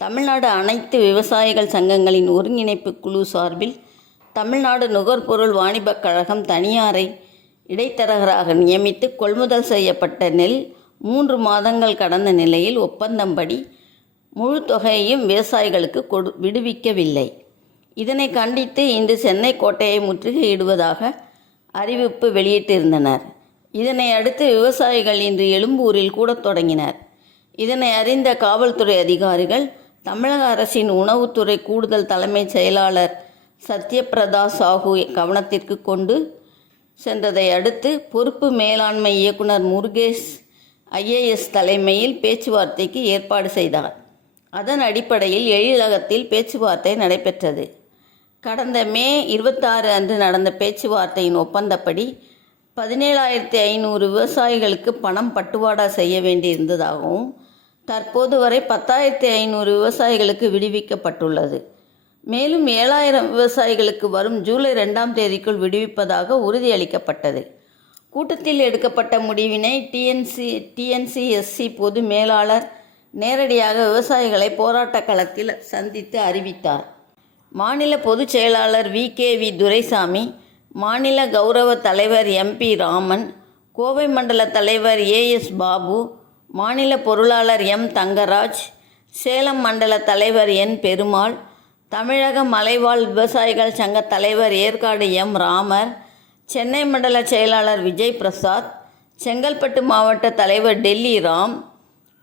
தமிழ்நாடு அனைத்து விவசாயிகள் சங்கங்களின் ஒருங்கிணைப்பு குழு சார்பில் தமிழ்நாடு நுகர்பொருள் வாணிபக் கழகம் தனியாரை இடைத்தரகராக நியமித்து கொள்முதல் செய்யப்பட்ட நெல் 3 மாதங்கள் கடந்த நிலையில் ஒப்பந்தம்படி முழு தொகையையும் விவசாயிகளுக்கு விடுவிக்கவில்லை. இதனை கண்டித்து இன்று சென்னை கோட்டையை முற்றுகையிடுவதாக அறிவிப்பு வெளியிட்டிருந்தனர். இதனை அடுத்து விவசாயிகள் இன்று எழும்பூரில் கூடத் தொடங்கினர். இதனை அறிந்த காவல்துறை அதிகாரிகள் தமிழக அரசின் உணவுத்துறை கூடுதல் தலைமைச் செயலாளர் சத்யபிரதா சாஹூ கவனத்திற்கு கொண்டு சென்றதை அடுத்து பொறுப்பு மேலாண்மை இயக்குனர் முருகேஷ் IAS தலைமையில் பேச்சுவார்த்தைக்கு ஏற்பாடு செய்தார். அதன் அடிப்படையில் எழிலகத்தில் பேச்சுவார்த்தை நடைபெற்றது. கடந்த மே 26 அன்று நடந்த பேச்சுவார்த்தையின் ஒப்பந்தப்படி 17,500 விவசாயிகளுக்கு பணம் பட்டுவாடா செய்ய வேண்டியிருந்ததாகவும் தற்போது வரை 10,500 விவசாயிகளுக்கு விடுவிக்கப்பட்டுள்ளது. மேலும் 7,000 விவசாயிகளுக்கு வரும் ஜூலை 2ஆம் தேதிக்குள் விடுவிப்பதாக உறுதியளிக்கப்பட்டது. கூட்டத்தில் எடுக்கப்பட்ட முடிவினை TNCSC பொது மேலாளர் நேரடியாக விவசாயிகளை போராட்ட களத்தில் சந்தித்து அறிவித்தார். மாநில பொதுச் செயலாளர் VKV துரைசாமி, மாநில கௌரவ தலைவர் MP ராமன், கோவை மண்டல தலைவர் AS பாபு, மாநில பொருளாளர் M தங்கராஜ், சேலம் மண்டல தலைவர் N பெருமாள், தமிழக மலைவாழ் விவசாயிகள் சங்க தலைவர் ஏற்காடு M ராமர், சென்னை மண்டல செயலாளர் விஜய் பிரசாத், செங்கல்பட்டு மாவட்ட தலைவர் டெல்லி ராம்,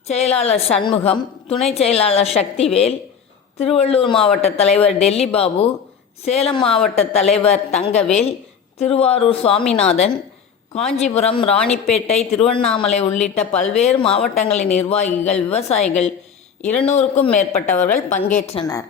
செயலாளர் சண்முகம், துணை செயலாளர் சக்திவேல், திருவள்ளூர் மாவட்ட தலைவர் டெல்லி பாபு, சேலம் மாவட்ட தலைவர் தங்கவேல், திருவாரூர் சுவாமிநாதன், காஞ்சிபுரம், ராணிப்பேட்டை, திருவண்ணாமலை உள்ளிட்ட பல்வேறு மாவட்டங்களின் நிர்வாகிகள், விவசாயிகள் 200க்கும் மேற்பட்டவர்கள் பங்கேற்றனர்.